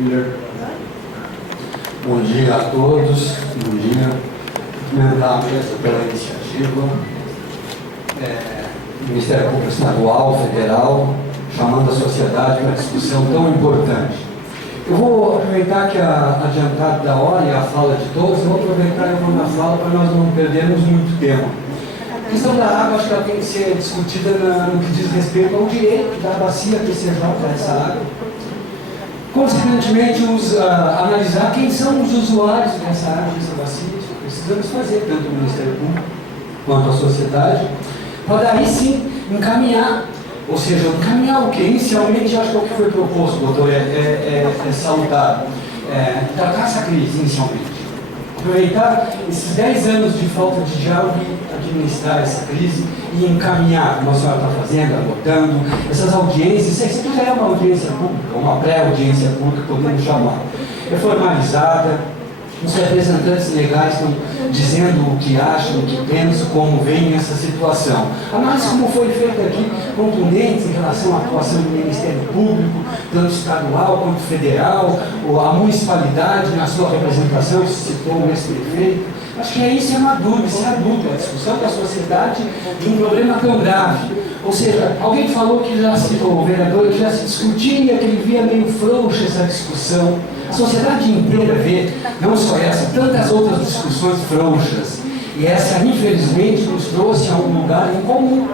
Miller. Bom dia a todos, bom dia. Cumprimentar a mesa pela iniciativa. Ministério Público Estadual, Federal, chamando a sociedade para discussão tão importante. Eu vou aproveitar que a adiantado da hora e a fala de todos, eu vou aproveitar e vou na fala para nós não perdermos muito tempo. A questão da água, acho que ela tem que ser discutida no que diz respeito ao direito da bacia PCJ para essa água. Consequentemente, analisar quem são os usuários dessa água, dessa bacia. Precisamos fazer, tanto o Ministério Público quanto a sociedade, para daí sim encaminhar. Ou seja, encaminhar o que? Inicialmente, acho que é o que foi proposto, doutor, é salutar. Tratar essa crise, inicialmente. Aproveitar esses 10 anos de falta de diálogo e administrar essa crise e encaminhar, como a senhora está fazendo, adotando, essas audiências, isso já é uma audiência pública, uma pré-audiência pública, podemos chamar. É formalizada, os representantes legais estão dizendo o que acham, o que pensam, como veem essa situação. Análise como foi feita aqui, contundentes em relação à atuação do Ministério Público, tanto estadual quanto federal, a municipalidade na sua representação, se citou o ex-prefeito. Acho que isso é maduro, isso é adulto, a discussão da sociedade de um problema tão grave. Ou seja, alguém falou que já se, o vereador, que já se discutia, que ele via meio frouxa essa discussão. A sociedade inteira vê, não só essa, tantas outras discussões frouxas. E essa, infelizmente, nos trouxe a um lugar em comum.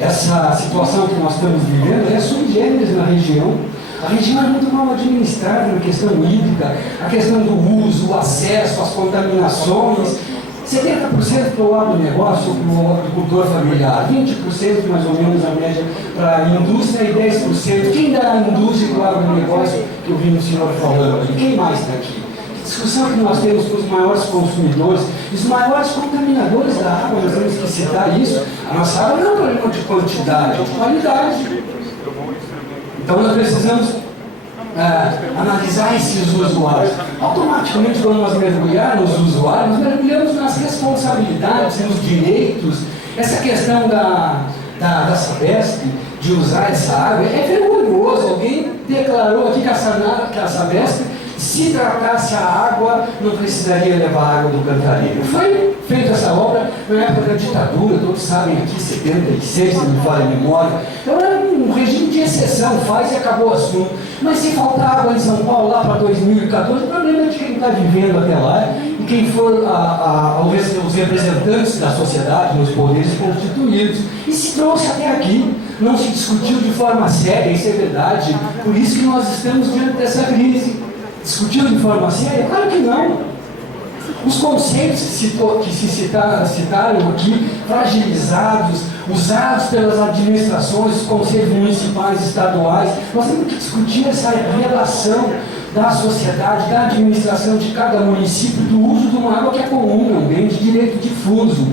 Essa situação que nós estamos vivendo é sui generis na região. A região é muito mal administrada na questão hídrica, a questão do uso, o acesso, as contaminações. 70% para o agronegócio, para o agricultor familiar, 20% mais ou menos a média para a indústria e 10%. Quem dá a indústria e o agronegócio que eu vi o senhor falando ali? Quem mais está aqui? Que discussão que nós temos com os maiores consumidores, os maiores contaminadores da água, nós temos que citar isso. A nossa água não é um problema de quantidade, é de qualidade. Então nós precisamos analisar esses usuários. Automaticamente, quando nós mergulharmos nos usuários, nós mergulhamos nas responsabilidades, nos direitos. Essa questão da Sabesp, de usar essa água, é vergonhoso. Alguém declarou aqui que a Sabesp, se tratasse a água, não precisaria levar água do Cantareiro. Foi feita essa obra na época da ditadura, todos sabem aqui, 76, se não me falha a memória. Então era um regime de exceção, faz e acabou o assunto. Mas se faltar água em São Paulo lá para 2014, o problema é de quem está vivendo até lá e quem for os representantes da sociedade, nos poderes constituídos. E se trouxe até aqui, não se discutiu de forma séria, isso é verdade. Por isso que nós estamos diante dessa crise. Discutiu de forma séria? Claro que não. Os conceitos que se citaram aqui, fragilizados, usados pelas administrações, os conselhos municipais, estaduais, nós temos que discutir essa relação da sociedade, da administração de cada município, do uso de uma água que é comum, é um bem de direito difuso.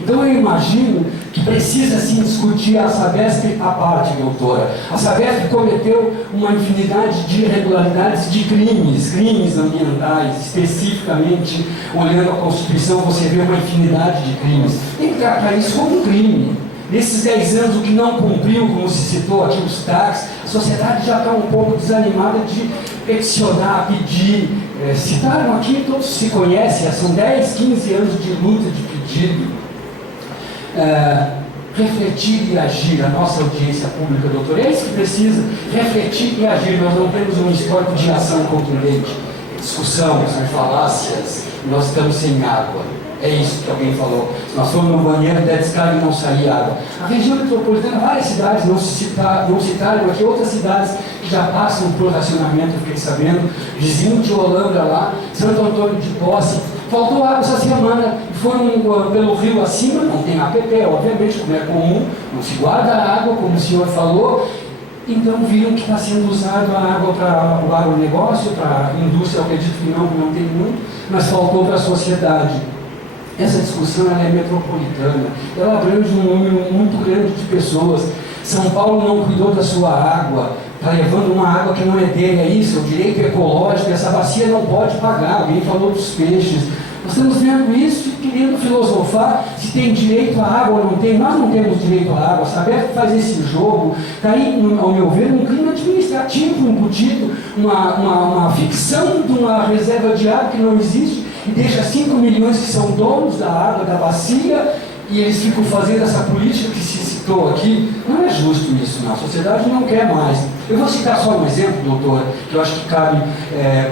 Então eu imagino que precisa sim discutir a Sabesp à parte, doutora. A Sabesp cometeu uma infinidade de irregularidades, de crimes ambientais, especificamente, olhando a Constituição, você vê uma infinidade de crimes. Tem que tratar isso como um crime. Nesses 10 anos, o que não cumpriu, como se citou aqui, os táxis, a sociedade já está um pouco desanimada de peticionar, pedir. Citaram aqui, todos se conhecem, são 10, 15 anos de luta, de pedido. Refletir e agir, a nossa audiência pública, doutor, é isso que precisa, refletir e agir. Nós não temos um histórico de ação contundente, discussão, são falácias, nós estamos sem água. É isso que alguém falou. Se nós formos no banheiro, der descarga e não sair água. A região metropolitana, várias cidades, não citaram aqui, outras cidades que já passam por racionamento, fiquei sabendo, vizinho de Holambra lá, Santo Antônio de Posse, faltou água essa semana, foram pelo rio acima, não tem APP, obviamente, como é comum, não se guarda a água, como o senhor falou, então viram que está sendo usado a água para o agronegócio, para a indústria, eu acredito que não tem muito, mas faltou para a sociedade. Essa discussão ela é metropolitana, ela abrange um número muito grande de pessoas. São Paulo não cuidou da sua água, está levando uma água que não é dele, é isso, é o direito ecológico, essa bacia não pode pagar, alguém falou dos peixes. Nós estamos vendo isso e querendo filosofar se tem direito à água ou não tem. Nós não temos direito à água. Saber fazer esse jogo está aí, ao meu ver, um crime administrativo embutido, uma ficção de uma reserva de água que não existe e deixa 5 milhões que são donos da água, da bacia, e eles ficam fazendo essa política que se citou aqui. Não é justo isso, não. A sociedade não quer mais. Eu vou citar só um exemplo, doutora, que eu acho que cabe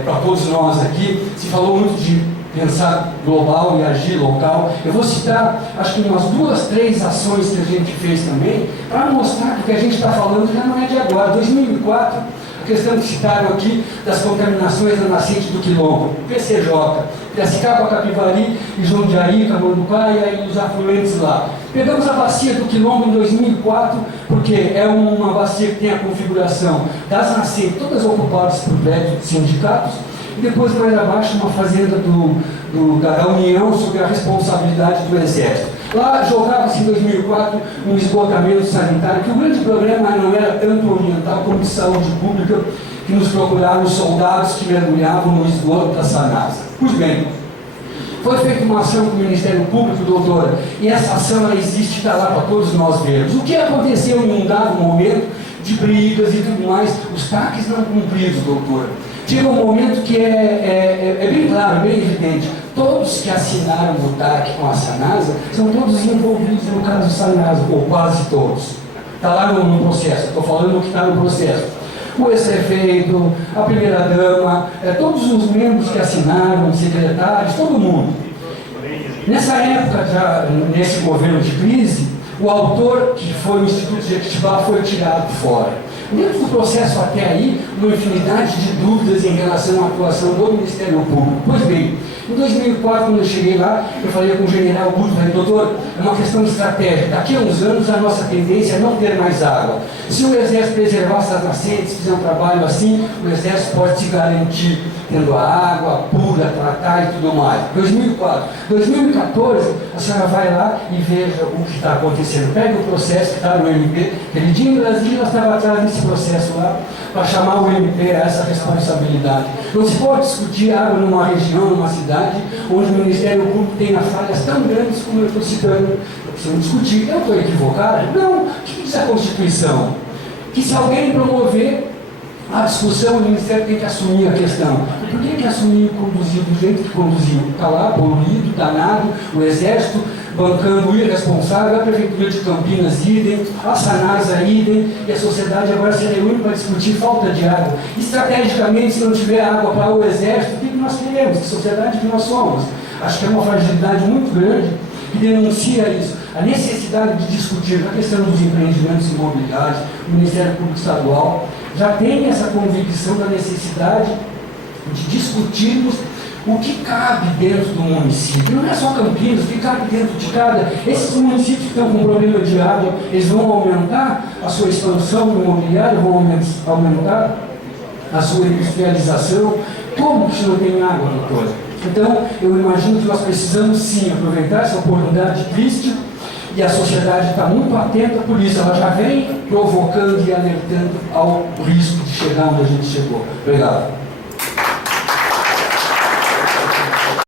para todos nós aqui. Se falou muito de pensar global e agir local. Eu vou citar, acho que umas 2, 3 ações que a gente fez também, para mostrar que o que a gente está falando já não é de agora. 2004, a questão que citaram aqui das contaminações da nascente do Quilombo, PCJ, Piracicaba, Capivari e Jundiaí, Camanducaia e os afluentes lá. Pegamos a bacia do Quilombo em 2004, porque é uma bacia que tem a configuração das nascentes, todas ocupadas por prédios de sindicatos, e depois mais abaixo uma fazenda da União sob a responsabilidade do Exército. Lá jogava-se em 2004 um esgotamento sanitário, que o grande problema não era tanto ambiental como de saúde pública, que nos procuraram os soldados que mergulhavam no esgoto da Sanasa. Pois bem, foi feita uma ação com o Ministério Público, doutora, e essa ação ela existe, está lá para todos nós vermos. O que aconteceu em um dado momento de brigas e tudo mais, os TACs não cumpridos, doutora. Chega um momento que é bem claro, bem evidente. Todos que assinaram o TAC com a Sanasa são todos envolvidos no caso Sanasa, ou quase todos. Está lá no processo, estou falando o que está no processo. O ex-prefeito, a primeira-dama, todos os membros que assinaram, os secretários, todo mundo. Nessa época, já nesse governo de crise, o autor, que foi o Instituto Jequitibá, foi tirado fora. Dentro do processo até aí, uma infinidade de dúvidas em relação à atuação do Ministério Público. Pois bem, em 2004, quando eu cheguei lá, eu falei com o general Guto, falei, doutor, é uma questão estratégica. Daqui a uns anos, a nossa tendência é não ter mais água. Se o Exército preservar essas nascentes, fizer um trabalho assim, o Exército pode se garantir tendo a água pura, tratar e tudo mais. 2004. 2014, a senhora vai lá e veja o que está acontecendo. Pega o processo que está no MP. Aquele dia em Brasília, nós estávamos atrás desse processo lá, para chamar o MP a essa responsabilidade. Não se pode discutir água numa região, numa cidade, onde o Ministério Público tem falhas tão grandes como eu estou citando. Precisamos discutir. Eu estou equivocado? Não. O que diz a Constituição? Que se alguém promover a discussão, o Ministério tem que assumir a questão. E por que assumir e conduzir do jeito que conduziu? Está lá, poluído, danado, o Exército bancando o irresponsável, a Prefeitura de Campinas, idem, a Sanasa, idem, e a sociedade agora se reúne para discutir falta de água. Estrategicamente, se não tiver água para o Exército, o que nós queremos? Que sociedade que nós somos? Acho que é uma fragilidade muito grande que denuncia isso. A necessidade de discutir a questão dos empreendimentos imobiliários, o Ministério Público Estadual já tem essa convicção da necessidade de discutirmos o que cabe dentro do município. Não é só Campinas, o que cabe dentro de cada. Esses municípios que estão com problema de água, eles vão aumentar a sua expansão no imobiliário, vão aumentar a sua industrialização. Como que não tem água, doutor? Então, eu imagino que nós precisamos sim aproveitar essa oportunidade triste, e a sociedade está muito atenta, por isso ela já vem provocando e alertando ao risco de chegar onde a gente chegou. Obrigado.